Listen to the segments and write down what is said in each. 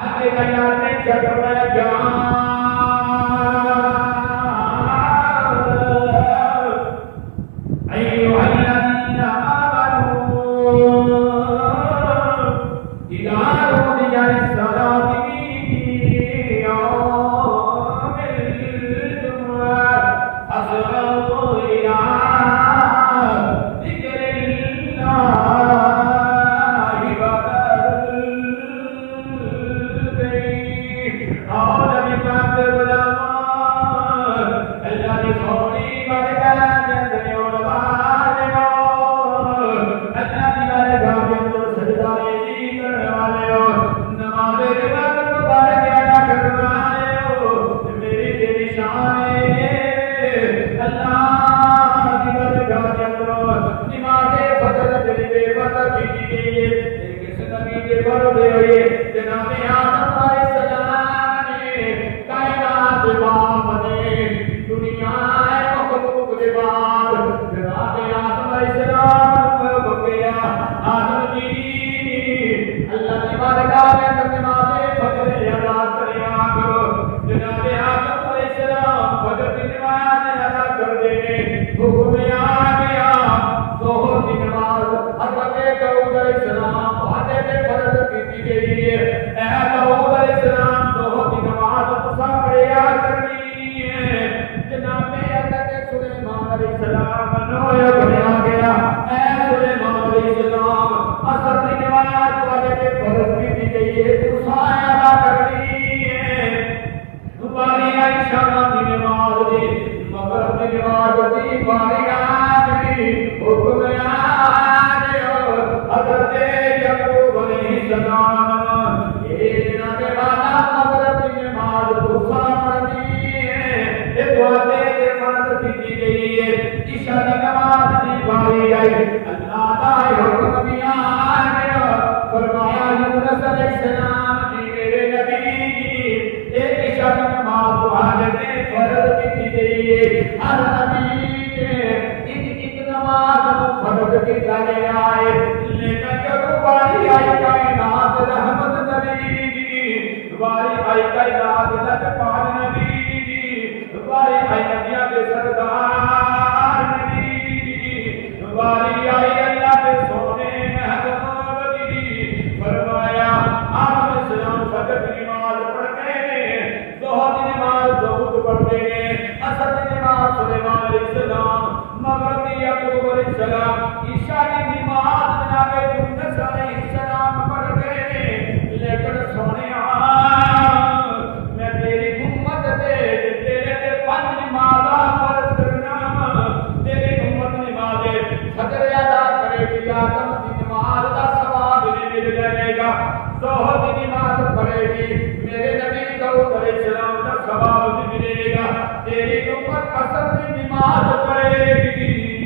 آتے کائنات میں چکر میں جان ایوہ الذین آمنوا اذا نودی للصلاۃ من یوم الجمعہ فاسعوا الی ذکر اللہ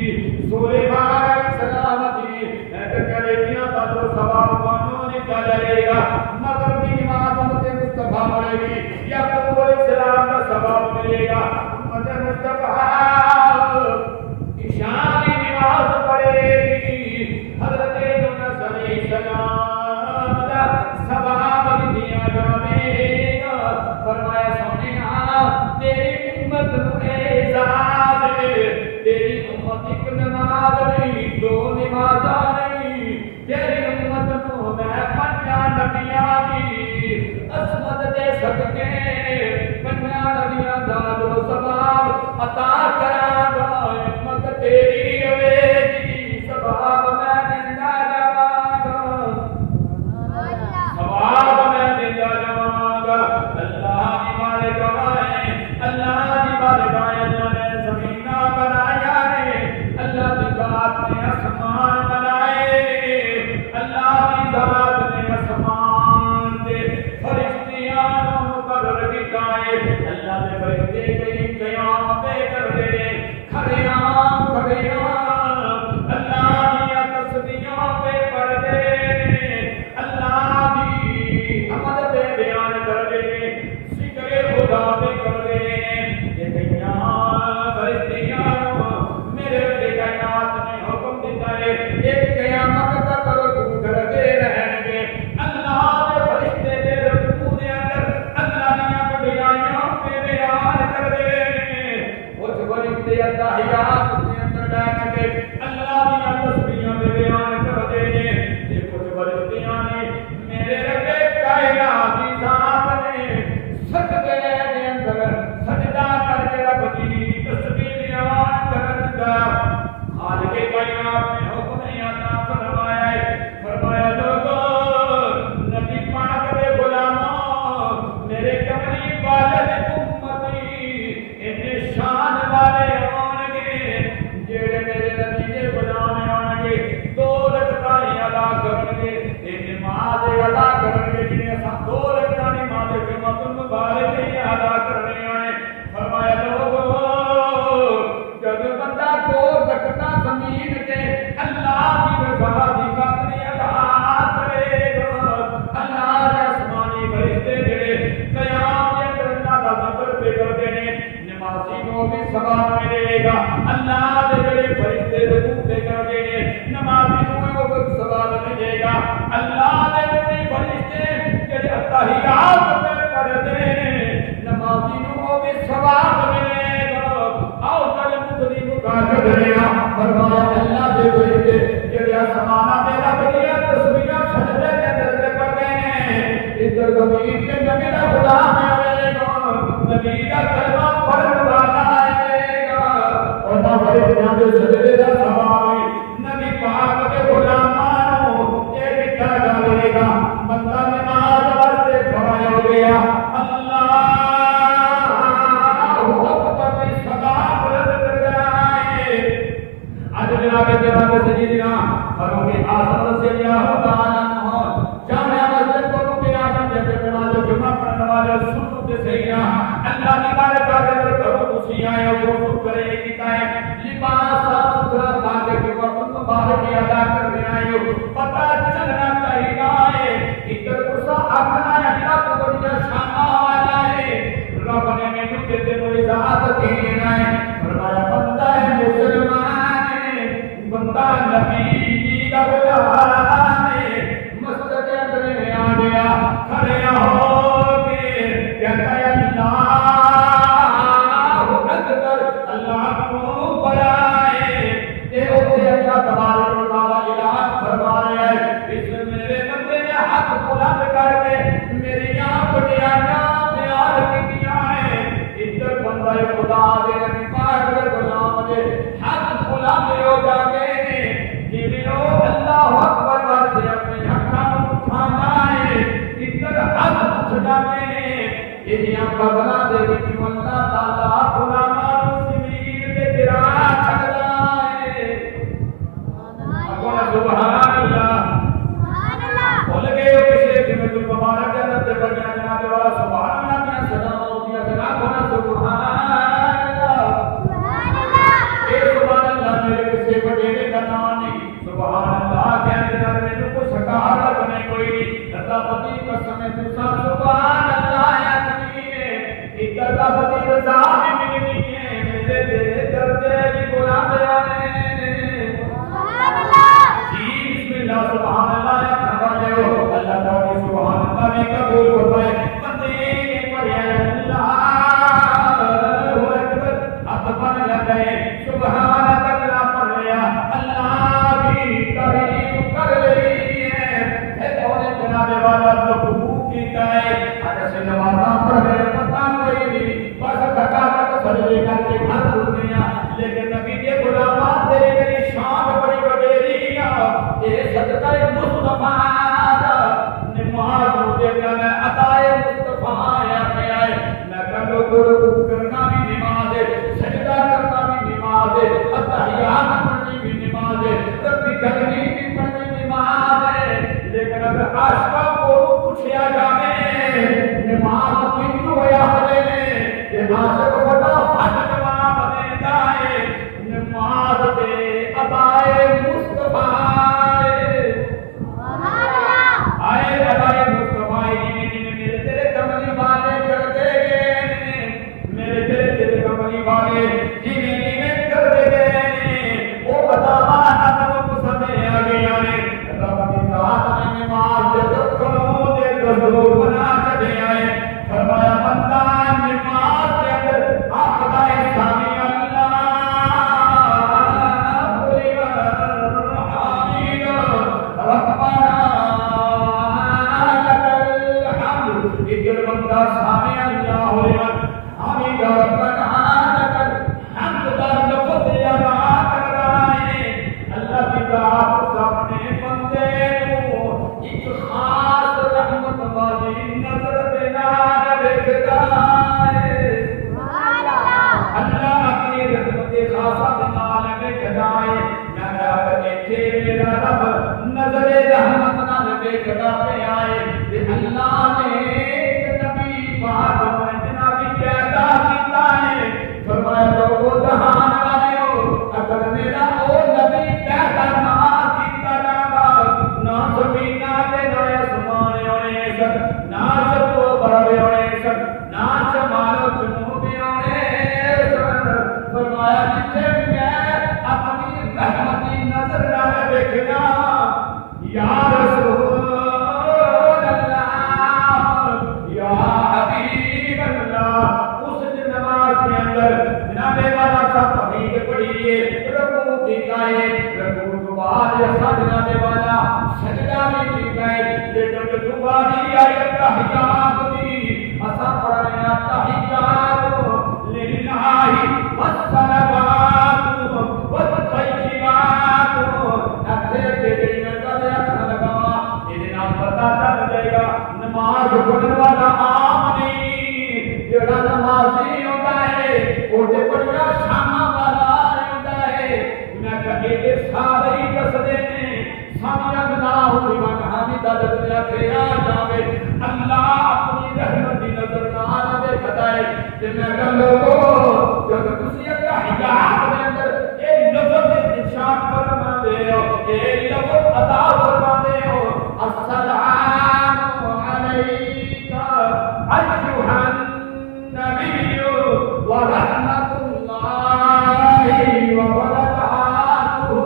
زمین کے نبی کا غلام آئے گا، نبی کا کلمہ پڑھنے والا آئے گا، اور نہ فرشتیاں دے سجدے دا سوال نبی پاک کے غلامانوں ایک کیا ڈالے گا، بندہ نماز واسطے کھڑا ہو گیا، اللہ اکبر کی صدا بلند کر گئے۔ آج جناب سیدنا فاروق اعظم رضی اللہ تعالیٰ عنہ جامعہ مسجد کو رکن اعظم جیسے نماز جمعہ پڑھنے والے سنت سے سیدنا اللہ کی بارگاہ کے اندر کرو خوشی آئے اور وہ کرے کی کہے لباس صاف ستھرا تاکہ کہ وقت مبارک ادا کرنے آئے ہو پتہ چلنا چاہیے ادھر غصہ اپنا اللہ کو بڑی شان والا ہے، رب نے مینوں تے تینوں اجازت دینا ہے، فرمایا بندہ ہے مسلمان بندہ نبی کا غلام ہے، مسجد کے اندر آ گیا کھڑے ہو کے کہتا ہے اللہ اکبر، اللہ کو بڑھائے، اے اوتے اللہ تبارک و تعالی اعلان فرما رہا ہے اس میرے بندے نے ہاتھ بلند کر کے میری بڑیاں پیار کیتیاں ہیں، ادھر بندہ خدا دے نبی پاک دے غلام دے ہاتھ بلند ہو جاتے ہیں، جویں او اللہ اکبر کرتے اپنے ہاتھاں نوں اٹھانا ہے، ادھر ہاتھ اٹھ جاتے ہیں، انہاں بدلاں دے وچ اللہ تعالی غلاماں نوں زمین تے گرا چھڈدا ہے۔ سبحان اللہ بول گئے ہو کسی جمعہ المبارک کے اندر بڑیاں جناب والا سبحان اللہ کی صدا ہوتی ہے، جناب ہونا سبحان اللہ، اے سبحان اللہ میرے کسی وڈیرے کا نام نہیں، سبحان اللہ کہنے جا رہے ہیں کوئی شکارت نہیں کوئی نہیں، اللہ پتی قسم ہے دوسرا سبحان اللہ یا نبی ہے، ادھر کا پتی رضا بھی ملنی ہے، میرے تیرے درجے بھی بلند آنے سبحان اللہ ہے فرمانے ہو اللہ تعالی سبحان اللہ بھی قبول فرمائے، بندے نے پڑھیا اللہ اکبر اب پڑھ لگے سبحان اللہ پڑھ لیا اللہ بھی تعریف کر رہی ہے، اے کون جناب والا تو کی ہے ایسے نمازاں پڑھ رہے پتہ کوئی نہیں بس کھٹا کر سجدے کر کے ہاتھ اٹھ گیا، لیکن نبی کے غلامات تیری میری شان بڑی وڈیری ہے، اے صدقہ مصطفیٰ نماز مجھے میں عطائے مصطفیٰ یا ہے، میں کلو کو کرنا بھی نماز ہے، سجدہ کرنا بھی نماز ہے، اتحیات پڑھنی بھی نماز ہے، ربی کرنی بھی پڑھنی نماز ہے، لیکن اگر عاشقوں کو پوچھا جائے نماز کیوں ہویا ہے کہ عاشق بڑا فٹ جواب دیتا ہے نماز دے عطائے مصطفیٰ سجدہ بھی کی گئے لیکن جو دوباری آیت کا عبادت میں کیا جاوے اللہ اپنی رحمت دی نظر نال دیکھدا ہے تے میں کہ لوگو جب تسی اللہ حجاب دے اندر اے لفظ ارشاد فرماندے ہو اے لفظ ادا فرماندے ہو السلام علیکا ایھا النبی ورحمۃ اللہ وبرکاتہ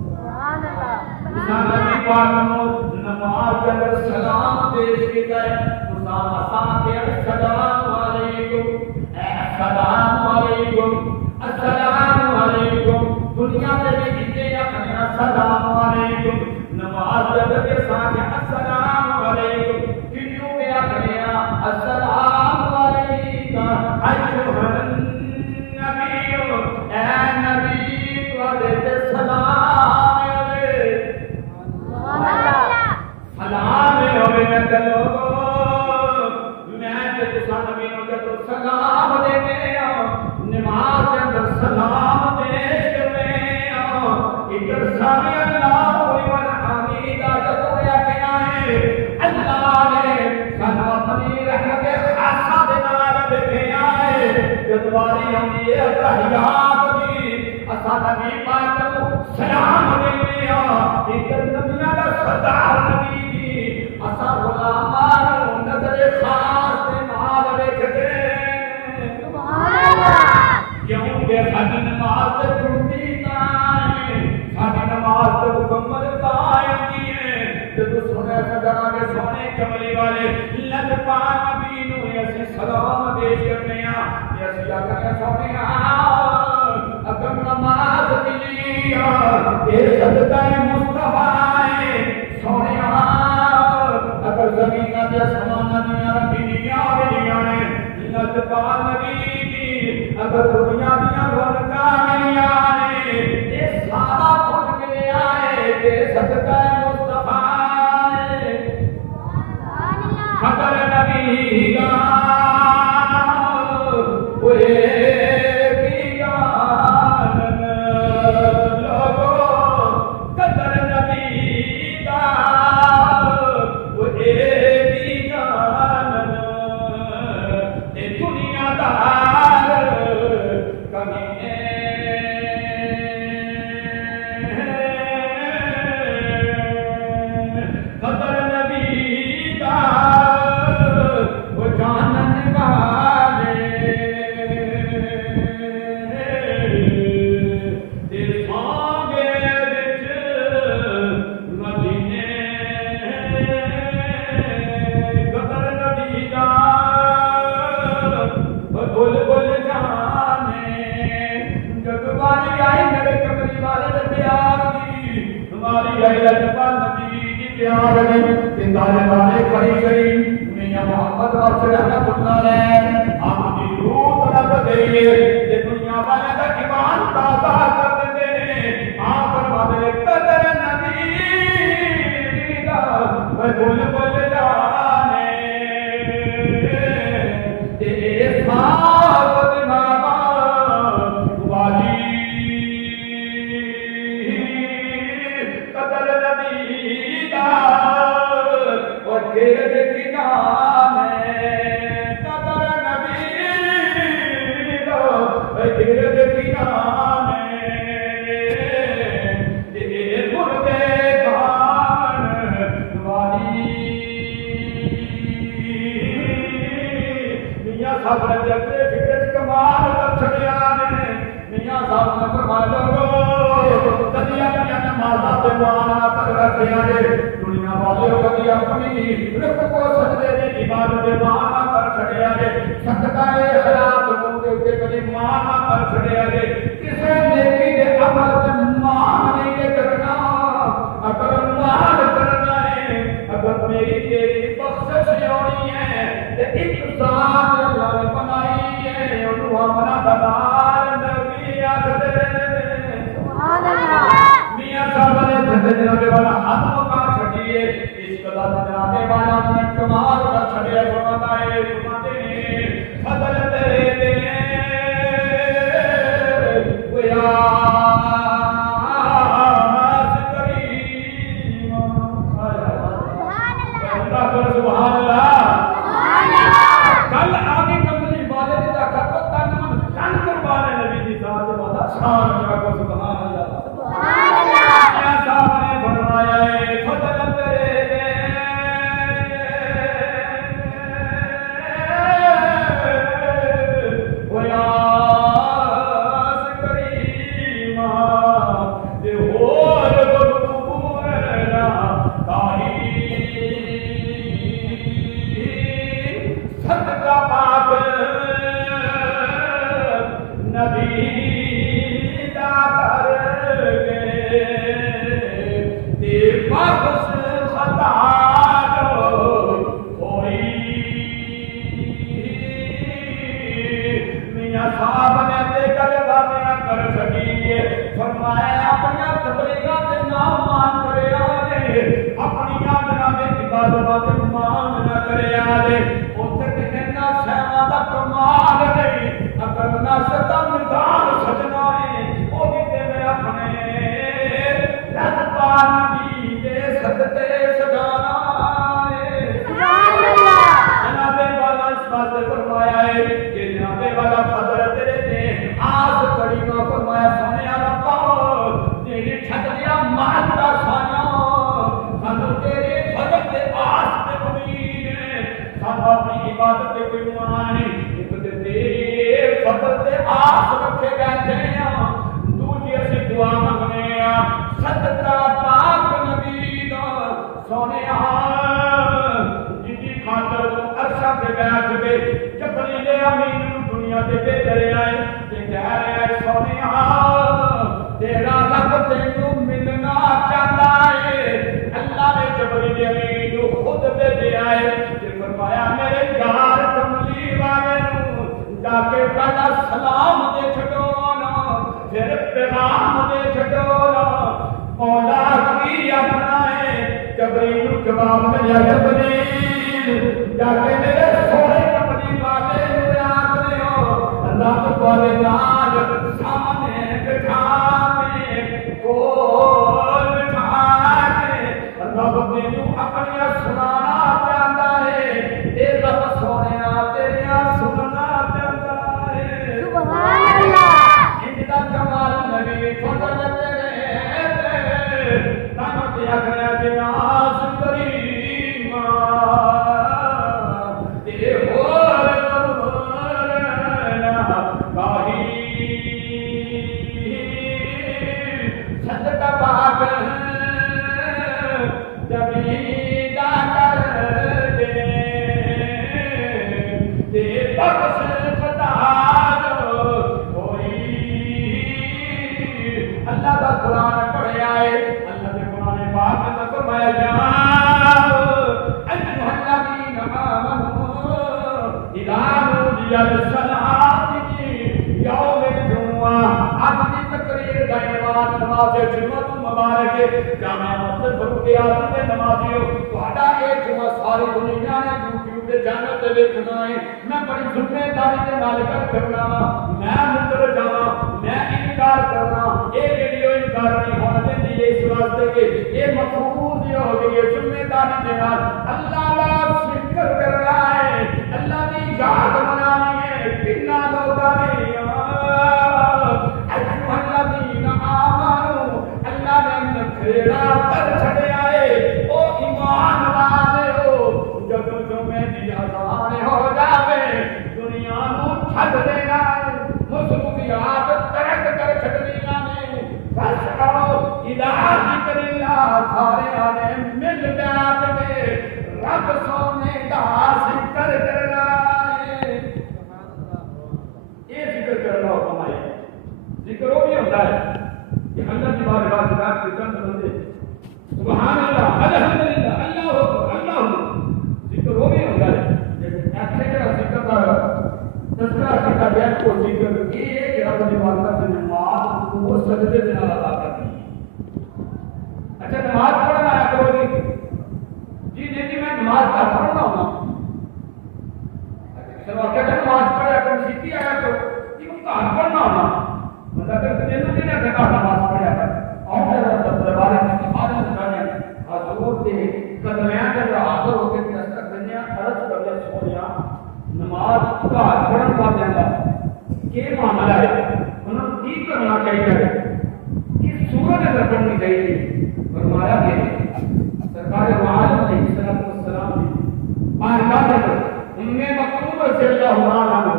سبحان اللہ نبی پاک نماز کے اندر سلام پیش کیتا ہے مساء کے السلام علیکم السلام علیکم السلام علیکم دنیا میں بھی کتنے اپنے السلام علیکم نماز کے ساتھ السلام علیکم کیوں میں اپنے السلام علیکم ایھا النبی اے نبی تو سلام سلام ہوئے میں چلو میں جو نبی نو جب سلام دینے نماز کے اندر سلام پیش کرنے ادھر سامع اللہ لمن حمیدہ جب کیا ہے اللہ نے سانو اپنی رحمت خاصہ دے نال دیکھیا ہے جب واری ہوندی ہے تحیات دی اساں نبی پاک نو سلام دینے ادھر نبیاں دا سردار نبی اساں غلامان نظر خاص دے نال ویکھدے سبحان اللہ کیونکہ ساڈی نماز تے ٹوٹی نہیں ساڈی نماز تے مکمل قائم کی ہے جب سنے سجنا کے سونے کملی والے لب پاک نبی نو اسی سلام پیش کرنے اسی آکھنے سونے اگر نماز دی اے صدقہ مصطفی سونے اگر زمین دے سامان دنیا رکھنیاں ویلیاں نے لب پاک نبی اگر دنیا دیا رونقاں ملیاں نے یہ سارا کچھ ملیا ہے کہ صدقہ مصطفی قدر نبی کا شان کو سبحان اللہ سبحان اللہ میاں صاحب نے فرمایا ہے فضل تیرے نماز کا پڑھن والے کا کی معاملہ ہے انہوں کی کرنا چاہیے مکتوم رضی اللہ عنہ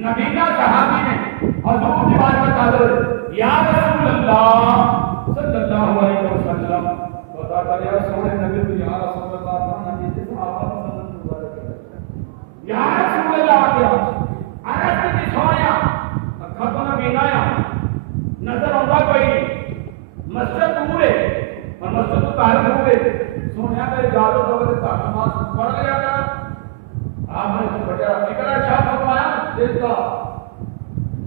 نبینا صحابی نے حضور کی بات بتا دو یا رسول اللہ صلی اللہ علیہ وسلم بتا کر یا سونے نبی تو یا رسول اللہ نبی سے صحابہ صلی اللہ علیہ وسلم یا رسول اللہ کیا عرب کی سویا اکھا نبینا یا نظر ہوتا کوئی مسجد دور ہے اور مسجد تو تعلق ہوئے سونے پہ اجازت ہوگا کہ نماز پڑھ لیا کر آپ نے اس بڑا فکر اچھا فرمایا دل کا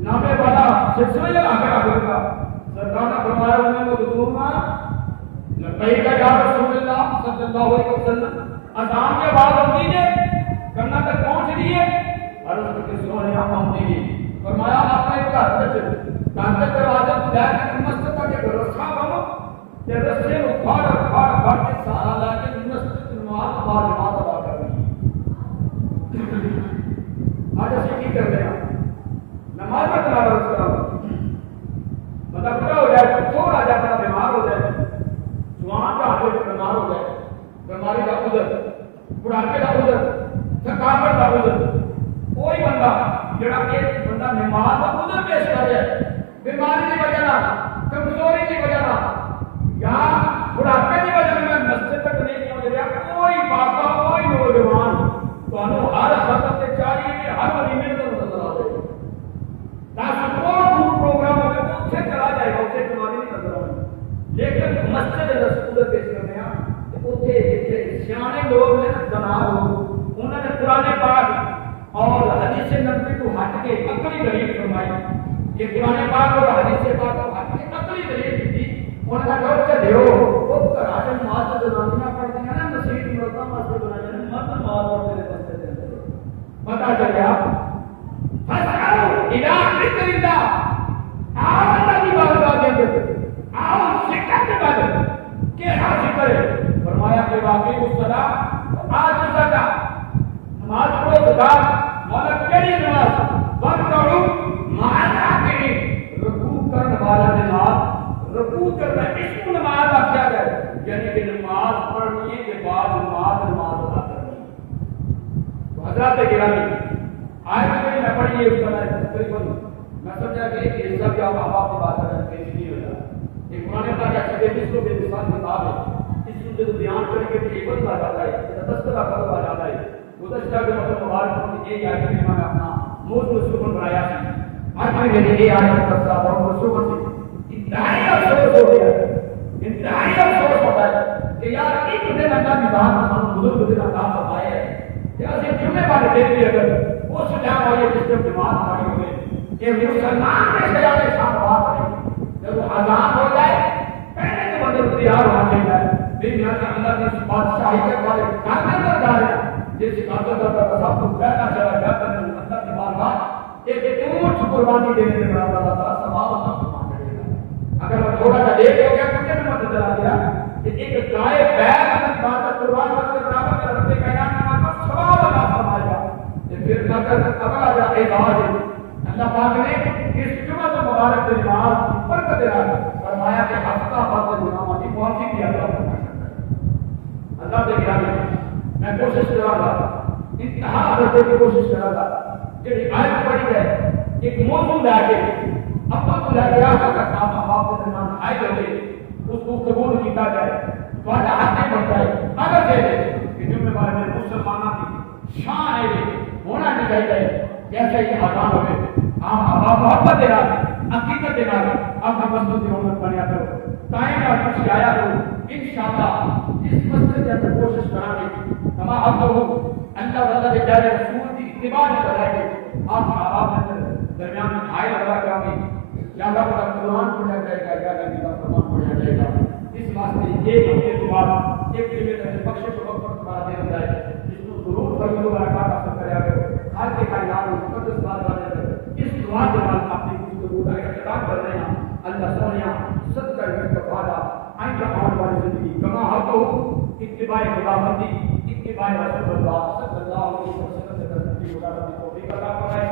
نامے والا سلسلے آگے آگے کا سرکار نے فرمایا انہیں کو دورنا لبیک یا رسول اللہ صلی اللہ علیہ وسلم اذان کے بعد ہوتی ہے کرنا تک پہنچ دیئے عرض کے سونے ہم دیئے فرمایا آپ نے گھر میں کانتے دروازہ کو جا کے مسجد کا کہ رسخہ بنو کہ رسے اکھاڑ کے سارا لا کے مسجد نماز بعد نماز ادا کر رہی آج ایسے کی کر رہے ہیں نماز میں چلا رہا اس طرح مطلب کیا ہو جائے چھوڑ آ جاتا بیمار ہو جائے جوان کا آگے بیمار ہو جائے بیماری کا عذر بڑھاپے کا عذر تھکاوٹ کا عذر کوئی بندہ جڑا کہ بندہ نماز کا عذر پیش کر جائے بیماری کی وجہ نہ کمزوری کی وجہ نہ یا بڑھاپے کی وجہ میں مسجد تک نہیں پہنچ رہا کوئی باقا کوئی نوجوان تو ہر حالت سے چاہیے کہ ہر مہینے میں نظر آ جائے تاکہ کوئی پروگرام اگر اسے چلا جائے گا اسے بیماری نہیں نظر آئے لیکن مسجد رسول پیش کرنے ہیں کہ اتنے جتنے سیانے لوگ نے بنا ہو انہوں نے قرآن پاک اور حدیث نبوی کو ہٹ کے عقلی دلیل فرمائی یہ قرآن پاک اور حدیث پاک کو ہٹ کے عقلی دلیل دی انہوں نے کہا کہ دیو وہ راجن نماز سے جنانیاں پڑھتے ہیں نا مسجد مرتبہ مسجد بنانے میں مت نماز پڑھتے ہیں مسجد کے اندر پتہ چل گیا فسعوا الى ذکر اللہ آؤ اللہ کی بارگاہ کے اندر آؤ ذکر کے بعد کہ ہاں ذکر ہے فرمایا کہ واقعی الصلاۃ آج زکا نماز پڑھو زکات مولا کیڑی نماز ورکعوا مع الراکعین رکوع کرنے والا نماز رکوع کرنا اس کو نماز آخیا گیا یعنی کہ نماز پڑھنے کے بعد نماز ادا کرنی تو حضرات گرامی آج میں پڑھی اس طرح تقریباً میں سمجھا کہ ایک حصہ بھی آپ کی بات کریں پیش نہیں ہوتا ایک قرآن پاک کا 26 بے مثال کتاب ہے اس میں جو بیان کرنے کے لیے عبرت آ جاتا ہے تذکرہ کرتا جاتا ہے گزشتہ کے مطلب مبارک میں یہ آیت کریمہ میں اپنا موضوع سکون بنایا تھا آج میں نے یہ آیت کا تذکرہ بہت سکون سے انتہائی افسوس ہو گیا انتہائی افسوس ہوتا ہے کہ یار ایک دن اللہ کی ذات ہم بزرگ دن اللہ فرمایا ہے کہ اسے جمعے والے دن بھی اگر وہ سجا ہوئے جس میں جماعت کھڑی ہوئے کہ مسلمان کے سجا کے ساتھ بات کریں جب وہ آزاد ہو جائے پہلے کے بندے کو تیار ہونا چاہیے پھر یہاں کے اللہ کی بادشاہی کے بارے کاغذ پر ڈالے جس کاغذ پر سب کو بیٹھا چلا جاتا ہے اللہ کی بارگاہ ایک اونچ قربانی دینے کے بعد اللہ تعالیٰ ثواب عطا فرمائے گا اگر وہ تھوڑا سا دیکھ ہو گیا کتنے میں مدد چلا دیا کہ ایک گائے بیل اپنی بات قربان کر کے برابر کر رکھتے کائنات میں آپ ثواب عطا فرمائے گا پھر اگر اگلا جا اعزاز اللہ پاک نے اس جمعہ مبارک کے نماز برکت دے رہا فرمایا کہ ہفتہ بعد نماز کی پہنچی بھی اللہ فرما سکتا ہے اللہ سے گرامی میں کوشش کروں گا انتہا کرنے کی کوشش کروں گا کہ آیت پڑھی ہے ایک موضوع لے کے اپنا کو لے کے آقا کا کام آپ کے درمیان آئے ہوئے اس کو قبول کیا جائے تو آج حق نہیں بڑھتا ہے اگر دے دے کہ جمعے والے میں مسلمانوں کی شان ہے ہونا نہیں چاہیے جیسے یہ آزان ہوئے آپ محبت دے رہا ہے عقیدت دے رہا ہے آپ کا مسجد کی عمر بنیا کرو ٹائم کا کچھ آیا کرو انشاءاللہ اس مسجد کے اندر کوشش کریں گے ہما آپ کو اللہ تعالیٰ کے پیارے رسول کی اتباع کرائیں گے آپ درمیان میں بھائی لگا کریں گے یا اللہ کا قرآن پڑھا جائے گا یا اللہ کا قرآن پڑھا جائے گا اس واسطے ایک ہفتے کے بعد ایک دن میں بخش و وقت پر تمہارا دن جائے جس کو ضرور کبھی لوگ برکات حاصل کریا کرو ہر کے کائنات میں مقدس بات والے اس دعا کے بعد اپنی گفتگو کا اختتام کر رہے ہیں اللہ سونیا صدقہ کا وعدہ آئندہ آنے والی زندگی کما حق ہو اتباع خداوندی اتباع رسول اللہ صلی اللہ علیہ وسلم سے کرنے کی توفیق عطا فرمائے